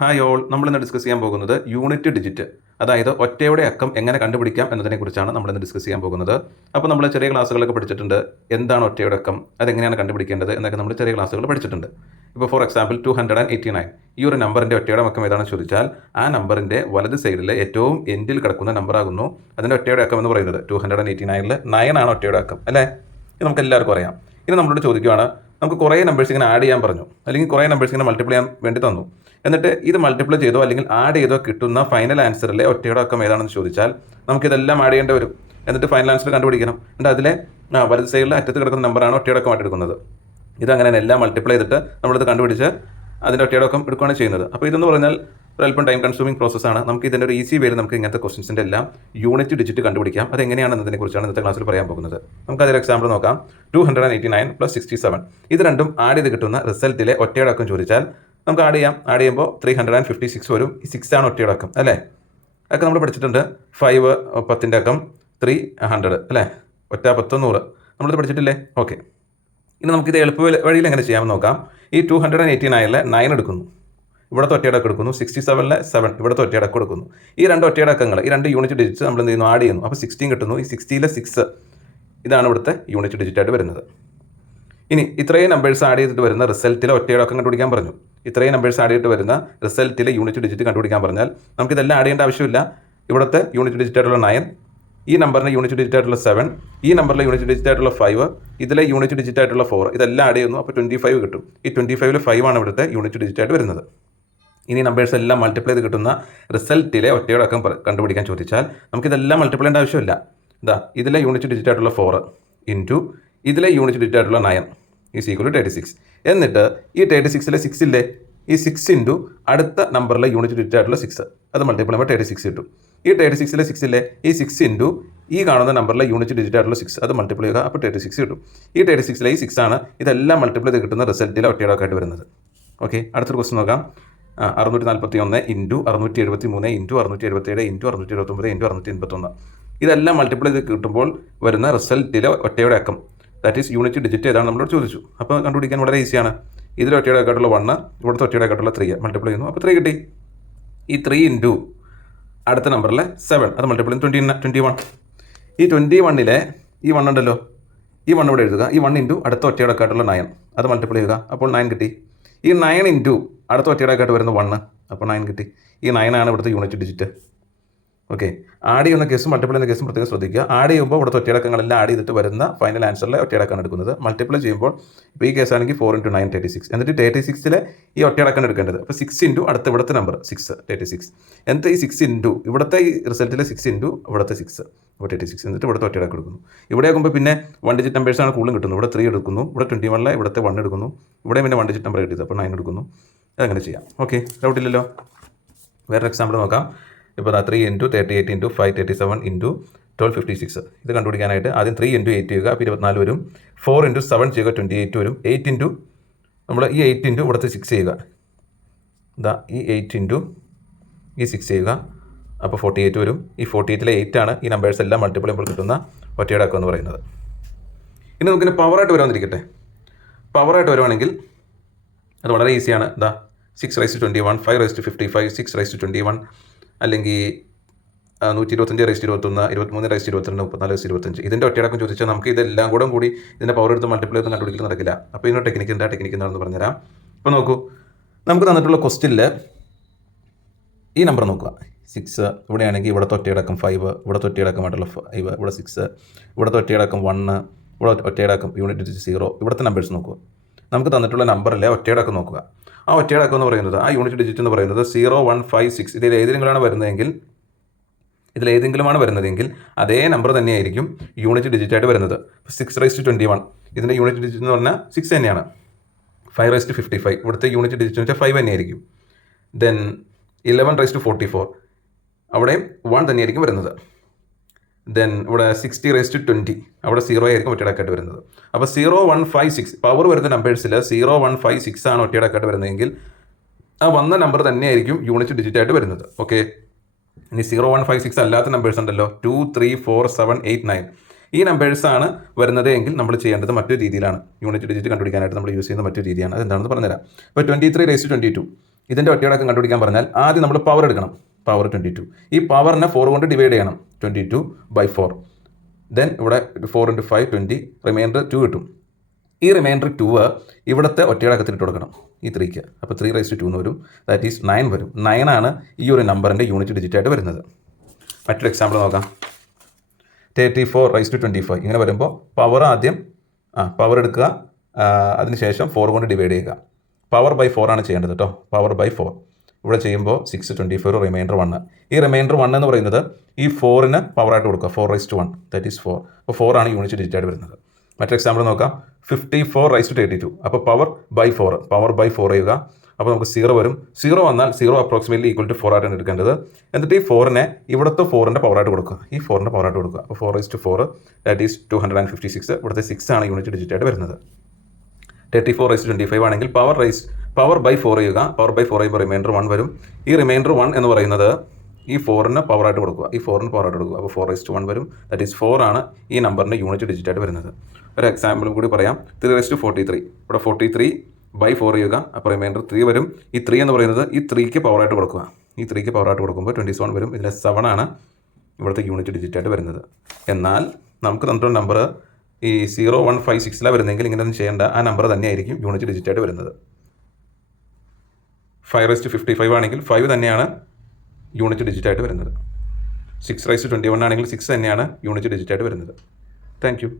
Hi all, നമ്മളിന്ന് discuss ചെയ്യാൻ പോകുന്നത് യൂണിറ്റ് ഡിജിറ്റ്, അതായത് ഒറ്റയുടെ അക്കം എങ്ങനെ കണ്ടുപിടിക്കാം എന്നതിനെക്കുറിച്ചാണ് നമ്മളിന്ന് ഡിസ്കസ് ചെയ്യാൻ പോകുന്നത്. അപ്പോൾ നമ്മൾ ചെറിയ ക്ലാസ്സുകളൊക്കെ പഠിച്ചിട്ടുണ്ട്, എന്താണ് ഒറ്റയുടെ അക്കം, അതെങ്ങനെയാണ് കണ്ടുപിടിക്കേണ്ടത് എന്നൊക്കെ നമ്മൾ ചെറിയ ക്ലാസ്സുകൾ പഠിച്ചിട്ടുണ്ട്. ഇപ്പോൾ ഫോർ എക്സാമ്പിൾ 289 ഈ ഒരു നമ്പറിൻ്റെ ഒറ്റയുടെ അക്കം ഏതാണെന്ന് ചോദിച്ചാൽ ആ നമ്പറിൻ്റെ വലത് സൈഡിൽ ഏറ്റവും എൻഡിൽ കിടക്കുന്ന നമ്പറാകുന്നു അതിൻ്റെ ഒറ്റയുടെ അക്കം എന്ന് പറയുന്നത്. 289-ൽ 9 ആണ് ഒറ്റയുടെ അക്കം, അല്ലേ? ഇത് നമുക്ക് എല്ലാവർക്കും അറിയാം. ഇനി നമ്മളോട് ചോദിക്കുകയാണ്, നമുക്ക് കുറേ നമ്പേഴ്സ് ഇങ്ങനെ ആഡ് ചെയ്യാൻ പറഞ്ഞു, അല്ലെങ്കിൽ കുറേ നമ്പേഴ്സ് ഇങ്ങനെ മൾട്ടിപ്ലൈ ചെയ്യാൻ വേണ്ടി തന്നു. എന്നിട്ട് ഇത് മൾട്ടിപ്ലൈ ചെയ്തോ അല്ലെങ്കിൽ ആഡ് ചെയ്തോ കിട്ടുന്ന ഫൈനൽ ആൻസറിലെ ഒറ്റയുടെ അക്കം ഏതാണെന്ന് ചോദിച്ചാൽ നമുക്കിതെല്ലാം ആഡ് ചെയ്യേണ്ടി വരും. എന്നിട്ട് ഫൈനൽ ആൻസർ കണ്ടുപിടിക്കണം. എന്നിട്ട് അതിലെ വലത് സൈഡിൽ അറ്റത്ത് കിടക്കുന്ന നമ്പറാണ് ഒറ്റയുടെ അക്കമായിട്ട് എടുക്കുന്നത്. ഇതങ്ങനെ എല്ലാം മൾട്ടിപ്ലൈ ചെയ്തിട്ട് നമ്മളിത് കണ്ടുപിടിച്ച് അതിൻ്റെ ഒറ്റയുടെ അക്കം എടുക്കുകയാണ് ചെയ്യുന്നത്. അപ്പോൾ ഇതെന്ന് പറഞ്ഞാൽ ഒരല്പം ടൈം കൺസ്യൂമിംഗ് പ്രോസസ്സാണ്. നമുക്ക് ഇതിൻ്റെ ഒരു ഈസി വേയിൽ നമുക്ക് ഇങ്ങനത്തെ ക്വസ്റ്റൻസിൻ്റെ എല്ലാം യൂണിറ്റ് ഡിജിറ്റ് കണ്ടുപിടിക്കാം. അതെങ്ങനെയാണെന്നതിനെ കുറിച്ചാണ് ഇന്നത്തെ ക്ലാസ്സിൽ പറയാൻ പോകുന്നത്. നമുക്ക് അതിൽ എക്സാമ്പിൾ നോക്കാം. 289 + 67 ഇത് രണ്ടും ആഡ് ചെയ്ത് കിട്ടുന്ന റിസൾട്ടിലെ ഒറ്റയുടെ അക്കം ചോദിച്ചാൽ നമുക്ക് ആഡ് ചെയ്യാം. ആഡ് ചെയ്യുമ്പോൾ 356 വരും. ഈ 6 ആണ് ഒറ്റയുടെ അക്കം, അല്ലേ? അതൊക്കെ നമ്മൾ പഠിച്ചിട്ടുണ്ട്. 5 10ൻ്റെ അക്കം 300, അല്ലേ? ഒറ്റ 10 100 നമ്മളിത് പഠിച്ചിട്ടില്ലേ? ഓക്കെ, ഇനി നമുക്കിത് എളുപ്പ വഴിയിൽ എങ്ങനെ ചെയ്യാമെന്ന് നോക്കാം. ഈ 289-ലെ 9 എടുക്കുന്നു, ഇവിടുത്തെ ഒറ്റയുടെ അക്കം എടുക്കുന്നു. 67-ലെ 7 ഇവിടുത്തെ ഒറ്റയുടെ അക്കം എടുക്കുന്നു. ഈ രണ്ട് ഒറ്റയുടെ അക്കങ്ങൾ, ഈ രണ്ട് യൂണിറ്റ് ഡിജിറ്റ്സ് നമ്മൾ എന്ത് ചെയ്യുന്നു? ആഡ് ചെയ്യുന്നു. അപ്പോൾ 16 കിട്ടുന്നു. ഈ 60-ലെ 6 ഇതാണ് ഇവിടുത്തെ യൂണിറ്റ് ഡിജിറ്റായിട്ട് വരുന്നത്. ഇനി ഇത്രയും നമ്പേഴ്സ് ആഡ് ചെയ്തിട്ട് വരുന്ന റിസൾട്ടിലെ ഒറ്റയുടെ അക്കം കണ്ടുപിടിക്കാൻ പറഞ്ഞു. ഇത്രയും നമ്പേഴ്സ് ആഡ് ചെയ്തിട്ട് വരുന്ന റിസൾട്ടിലെ യൂണിറ്റ് ഡിജിറ്റ് കണ്ടുപിടിക്കാൻ പറഞ്ഞാൽ നമുക്കിതെല്ലാം ആഡ് ചെയ്യേണ്ട ആവശ്യമില്ല. ഇവിടുത്തെ യൂണിറ്റ് ഡിജിറ്റായിട്ടുള്ള 9, ഈ നമ്പറിൻ്റെ യൂണിറ്റ് ഡിജിറ്റായിട്ടുള്ള 7, ഈ നമ്പറിലെ യൂണിറ്റ് ഡിജിറ്റായിട്ടുള്ള 5, ഇതിലെ യൂണിറ്റ് ഡിജിറ്റായിട്ടുള്ള 4 ഇതെല്ലാം ആഡ് ചെയ്യുന്നു. അപ്പോൾ 25 കിട്ടും. ഈ 25-ൽ 5 ആണ് ഇവിടുത്തെ യൂണിറ്റ് ഡിജിറ്റായിട്ട് വരുന്നത്. ഇനി നമ്പേഴ്സ് എല്ലാം മൾട്ടിപ്ലൈ ചെയ്ത് കിട്ടുന്ന റിസൾട്ടിലെ ഒറ്റയുടെ അക്കം കണ്ടുപിടിക്കാൻ ചോദിച്ചാൽ നമുക്കിതെല്ലാം മൾട്ടിപ്ലൈ ചെയ്യേണ്ട ആവശ്യമില്ല. ഇതാ ഇതിലെ യൂണിറ്റ് ഡിജിറ്റായിട്ടുള്ള 4 ഇൻറ്റു ഇതിലെ യൂണിറ്റ് ഡിജിറ്റായിട്ടുള്ള 9 ഈസ് ഈക്വൽ ടു 36. എന്നിട്ട് ഈ 36-ലെ 6 ഇല്ലേ, ഈ 6 ഇൻറ്റു അടുത്ത നമ്പറിലെ യൂണിറ്റ് ഡിജിറ്റായിട്ടുള്ള 6 അത് മൾട്ടിപ്ലൈ ചെയ്യുമ്പോൾ 36 കിട്ടും. ഈ 36-ലെ 6 ഇല്ലേ, ഈ 6 ഇൻറ്റു ഈ കാണുന്ന നമ്പറിലെ യൂണിറ്റ് ഡിജിറ്റായിട്ടുള്ള 6 അത് മൾട്ടിപ്ലൈ ചെയ്യുക. അപ്പോൾ 36 കിട്ടും. ഈ 36-ലെ ഈ 6 ആണ് ഇതെല്ലാം മൾട്ടിപ്ലൈ ചെയ്ത് കിട്ടുന്ന റിസൾട്ടിലെ ഒറ്റയുടെ അക്കമായിട്ട് വരുന്നത്. ഓക്കെ, അടുത്തൊരു ക്വസ്റ്റൻ നോക്കാം. 641 ഇൻറ്റു 673 ഇൻറ്റു 677 ഇൻറ്റു 629 ഇൻറ്റു 681 ഇതെല്ലാം മൾട്ടിപ്ലൈ ചെയ്ത് കിട്ടുമ്പോൾ വരുന്ന റിസൾട്ടിലെ ഒറ്റയുടെ അക്കം, ദാറ്റ് ഈസ് യൂണിറ്റ് ഡിജിറ്റ് ഏതാണ് നമ്മളോട് ചോദിച്ചു. അപ്പോൾ കണ്ടുപിടിക്കാൻ വളരെ ഈസിയാണ്. ഇതിൽ ഒറ്റയുടെ അക്കമായിട്ടുള്ള 1, ഇവിടുത്തെ ഒറ്റയുടെ അക്കമായിട്ടുള്ള 3 മൾട്ടിപ്ലൈ ചെയ്യുന്നു. അപ്പോൾ 3 കിട്ടി. ഈ 3 ഇൻറ്റു അടുത്ത നമ്പറിലെ 7 അത് മൾട്ടിപ്ലൈ ചെയ്യുന്നു. 21. ഈ 21-ലെ ഈ 1 ഉണ്ടല്ലോ, ഈ 1 ഇവിടെ എഴുതുക. ഈ 1 ഇൻറ്റു അടുത്ത ഒറ്റയുടെ അക്കമായിട്ടുള്ള 9 അത് മൾട്ടിപ്ലൈ ചെയ്യുക. അപ്പോൾ 9 കിട്ടി. ഈ 9 ഇൻറ്റു അടുത്ത ഒറ്റയുടെ അക്കമായിട്ട് വരുന്ന 1 അപ്പോൾ 9 കിട്ടി. ഈ 9 ആണ് ഇവിടുത്തെ യൂണിറ്റ് ഡിജിറ്റ്. ഓക്കെ, ആഡ് ചെയ്യുന്ന കേസും മൾട്ടിപ്ലൈ ചെയ്യുന്ന കേസും പ്രത്യേകം ശ്രദ്ധിക്കുക. ആഡ് ചെയ്യുമ്പോൾ ഇവിടുത്തെ ഒറ്റയടക്കങ്ങളെല്ലാം ആഡ് ചെയ്തിട്ട് വരുന്ന ഫൈനൽ ആൻസറിലെ ഒറ്റയടക്കമാണ് എടുക്കുന്നത്. മൾട്ടിപ്ലൈ ചെയ്യുമ്പോൾ ഇപ്പോൾ ഈ കേസാണെങ്കിൽ 4 × 9 36. എന്നിട്ട് 36-ലെ ഈ ഒറ്റയടക്കമാണ് എടുക്കേണ്ടത്. അപ്പോൾ 6 ഇൻറ്റു അടുത്ത ഇവിടുത്തെ നമ്പർ 6 36. എന്നിട്ട് ഈ 6 ഇൻറ്റു ഇവിടുത്തെ ഈ റിസൾട്ടിലെ 6 ഇൻറ്റു ഇവിടുത്തെ 6 അപ്പോൾ 36. എന്നിട്ട് ഇവിടുത്തെ ഒറ്റയടക്കം എടുക്കുന്നു. ഇവിടെ ആകുമ്പോൾ പിന്നെ 1 ഡിജിറ്റ് നമ്പേഴ്സാണ് കൂടുതലും കിട്ടുന്നത്. ഇവിടെ 3 എടുക്കുന്നു, ഇവിടെ 21-ലെ ഇവിടുത്തെ 1 എടുക്കുന്നു, ഇവിടെ പിന്നെ 1 ഡിജിറ്റ് നമ്പർ കിട്ടിയത് അപ്പോൾ 9 എടുക്കുന്നു. അതങ്ങനെ ചെയ്യാം. ഓക്കെ, ഡൗട്ടില്ലല്ലോ. വേറൊരു എക്സാമ്പിൾ നോക്കാം. ഇപ്പോൾ 3 ഇൻറ്റു 38 ഇൻറ്റു 537 ഇൻറ്റു 1256 ഇത് കണ്ടുപിടിക്കാനായിട്ട് ആദ്യം 3 ഇൻറ്റു 8 ചെയ്യുക, അപ്പോൾ 24 വരും. 4 ഇൻറ്റു 7 ചെയ്യുക, 28 വരും. 8 ഇൻറ്റു നമ്മൾ ഈ 8 ഇൻറ്റു ഇവിടുത്തെ 6 ചെയ്യുക. ഇതാ ഈ 8 ഇൻറ്റു ഈ 6 ചെയ്യുക, അപ്പോൾ 48 വരും. ഈ 48-ലെ 8 ആണ് ഈ നമ്പേഴ്സ് എല്ലാം മൾട്ടിപ്ലൈ ചെയ്യുമ്പോൾ കിട്ടുന്ന ഒറ്റയുടെ അക്കം എന്ന് പറയുന്നത്. ഇനി നമുക്കിന് പവറായിട്ട് വരുവാന്നിരിക്കട്ടെ. പവറായിട്ട് വരുവാണെങ്കിൽ അത് വളരെ ഈസിയാണ്. ഇതാ 6^21, 5^55, 6^21 അല്ലെങ്കിൽ 125^21, 23^22, 34^25 ഇതിൻ്റെ ഒറ്റയടക്കം ചോദിച്ചാൽ നമുക്ക് ഇതെല്ലാം കൂടി ഇതിൻ്റെ പവർ എടുത്ത് മൾട്ടിപ്ലൈ ചെയ്ത് കണ്ടുപിടിക്കൽ നടക്കില്ല. അപ്പോൾ ഇതിൻ്റെ ടെക്നിക്ക് എന്താണെന്ന് പറഞ്ഞുതരാം. അപ്പോൾ നോക്കൂ, നമുക്ക് തന്നിട്ടുള്ള ക്വസ്റ്റ്യനിൽ ഈ നമ്പർ നോക്കുക. 6 ഇവിടെയാണെങ്കിൽ ഇവിടുത്തെ ഒറ്റയടക്കം 5, ഇവിടുത്തെ ഒറ്റയടക്കമായിട്ടുള്ള 5, ഇവിടെ 6, ഇവിടുത്തെ ഒറ്റയടക്കം 1, ഇവിടെ ഒറ്റയടക്കം യൂണിറ്റ് ഡിജിറ്റ് 0. ഇവിടുത്തെ നമ്പേഴ്സ് നോക്കുക. നമുക്ക് തന്നിട്ടുള്ള നമ്പറിലെ ഒറ്റയടക്കം നോക്കുക. ആ ഒറ്റയടക്കം എന്ന് പറയുന്നത്, ആ യൂണിറ്റ് ഡിജിറ്റ് എന്ന് പറയുന്നത് 0 1 5 6 ഇതിലേതെങ്കിലുമാണ് വരുന്നതെങ്കിൽ അതേ നമ്പർ തന്നെയായിരിക്കും യൂണിറ്റ് ഡിജിറ്റായിട്ട് വരുന്നത്. 6^21 ഇതിൻ്റെ യൂണിറ്റ് ഡിജിറ്റ് എന്ന് പറഞ്ഞാൽ 6 തന്നെയാണ്. 5^55 ഇവിടുത്തെ യൂണിറ്റ് ഡിജിറ്റ് എന്ന് വെച്ചാൽ 5 തന്നെയായിരിക്കും. ദെൻ 11^44 അവിടെയും 1 തന്നെയായിരിക്കും വരുന്നത്. ദെൻ ഇവിടെ 60^20 അവിടെ 0 ആയിരിക്കും ഒറ്റയടക്കമായിട്ട് വരുന്നത്. അപ്പോൾ 0 1 5 6 പവർ വരുന്ന നമ്പേഴ്സിൽ 0 1 5 6 ആണ് ഒറ്റയടക്കമായിട്ട് വരുന്നതെങ്കിൽ ആ വന്ന നമ്പർ തന്നെയായിരിക്കും യൂണിറ്റ് ഡിജിറ്റായിട്ട് വരുന്നത്. ഓക്കെ, ഇനി 0 1 5 6 അല്ലാത്ത നമ്പേഴ്സ് ഉണ്ടല്ലോ, 2 3 4 7 8 9 ഈ നമ്പേഴ്സാണ് വരുന്നത് എങ്കിൽ നമ്മൾ ചെയ്യേണ്ടത് മറ്റൊരു രീതിയിലാണ്. യൂണിറ്റ് ഡിജിറ്റ് കണ്ടുപിടിക്കാനായിട്ട് നമ്മൾ യൂസ് ചെയ്യുന്ന മറ്റൊരു രീതിയാണ്. അതെന്താണെന്ന് പറഞ്ഞുതരാം. ഇപ്പോൾ 23^22 ഇതിൻ്റെ ഒറ്റയുടെ അക്കം കണ്ടുപിടിക്കാൻ പറഞ്ഞാൽ ആദ്യം നമ്മൾ പവർ എടുക്കണം. പവർ 22. ഈ പവറിനെ 4 കൊണ്ട് ഡിവൈഡ് ചെയ്യണം. 22/4. ദെൻ ഇവിടെ 4 × 5 20, റിമൈൻഡർ 2 കിട്ടും. ഈ റിമൈൻഡർ 2 ഇവിടുത്തെ ഒറ്റയുടെ അക്കത്തിൽ ഇട്ട് കൊടുക്കണം, ഈ 3ക്ക്. അപ്പോൾ 3/2 എന്ന് വരും. ദാറ്റ് ഈസ് 9 വരും. 9 ആണ് ഈ ഒരു നമ്പറിൻ്റെ യൂണിറ്റ് ഡിജിറ്റായിട്ട് വരുന്നത്. മറ്റൊരു എക്സാമ്പിൾ നോക്കാം. 34/25 ഇങ്ങനെ വരുമ്പോൾ പവർ ആദ്യം പവർ എടുക്കുക, അതിനുശേഷം 4 കൊണ്ട് ഡിവൈഡ് ചെയ്യുക. പവർ ബൈ 4 ആണ് ചെയ്യേണ്ടത് കേട്ടോ. പവർ ബൈ 4 ഇവിടെ ചെയ്യുമ്പോൾ 6/24, റിമൈൻഡർ 1. ഈ റിമൈൻഡർ 1 എന്ന് പറയുന്നത് ഈ 4ന് പവറായിട്ട് കൊടുക്കുക. 4/1, ദാറ്റ് ഈസ് 4. അപ്പോൾ 4 ആണ് യൂണിറ്റ് ഡിജിറ്റായിട്ട് വരുന്നത്. മറ്റൊരു എക്സാമ്പിൾ നോക്കാം. 54/32. അപ്പോൾ പവർ ബൈ 4, പവർ ബൈ 4 ചെയ്യുക. അപ്പോൾ നമുക്ക് 0 വരും. 0 വന്നാൽ 0 അപ്രോക്സിമേറ്റ്ലി ഈക്വൽ ടു 4 ആയിട്ടാണ് എടുക്കേണ്ടത്. എന്നിട്ട് ഈ 4നെ ഇവിടുത്തെ 4ൻ്റെ പവറായിട്ട് കൊടുക്കുക. ഈ 4ൻ്റെ പവറായിട്ട് കൊടുക്കുക. അപ്പോൾ 4/4, ദാറ്റ് ഈസ് 256. ഇവിടുത്തെ 6 ആണ് യൂണിറ്റ് ഡിജിറ്റായിട്ട് വരുന്നത്. 34/25 ആണെങ്കിൽ പവർ ബൈ 4 ചെയ്യുക. പവർ ബൈ 4 ചെയ്യുമ്പോൾ റിമൈൻഡർ 1 വരും. ഈ റിമൈൻഡർ 1 എന്ന് പറയുന്നത് ഈ 4ന് പവറായിട്ട് കൊടുക്കുക. ഈ 4ന് പവറായിട്ട് കൊടുക്കുക. അപ്പോൾ 4/1 വരും. ദാറ്റ് ഈസ് 4 ആണ് ഈ നമ്പറിൻ്റെ യൂണിറ്റ് ഡിജിറ്റായിട്ട് വരുന്നത്. ഒരു എക്സാമ്പിളും കൂടി പറയാം. 3/43. ഇവിടെ 43/4 ചെയ്യുക. അപ്പോൾ റിമൈൻഡർ 3 വരും. ഈ 3 എന്ന് പറയുന്നത് ഈ 3ക്ക് പവറായിട്ട് കൊടുക്കുക. ഈ 3ക്ക് പവറായിട്ട് കൊടുക്കുമ്പോൾ 27 വരും. ഇതിലെ 7 ആണ് ഇവിടുത്തെ യൂണിറ്റ് ഡിജിറ്റായിട്ട് വരുന്നത്. എന്നാൽ നമുക്ക് തന്നിട്ടുള്ള നമ്പർ ഈ 0156 വരുന്നെങ്കിൽ ഇങ്ങനെ ഒന്നും ചെയ്യേണ്ട. ആ നമ്പർ തന്നെയായിരിക്കും യൂണിറ്റ് ഡിജിറ്റായിട്ട് വരുന്നത്. 5/55 ആണെങ്കിൽ 5 തന്നെയാണ് യൂണിറ്റ് ഡിജിറ്റായിട്ട് വരുന്നത്. 6/21 ആണെങ്കിൽ 6 തന്നെയാണ് യൂണിറ്റ് ഡിജിറ്റായിട്ട് വരുന്നത്. Thank you.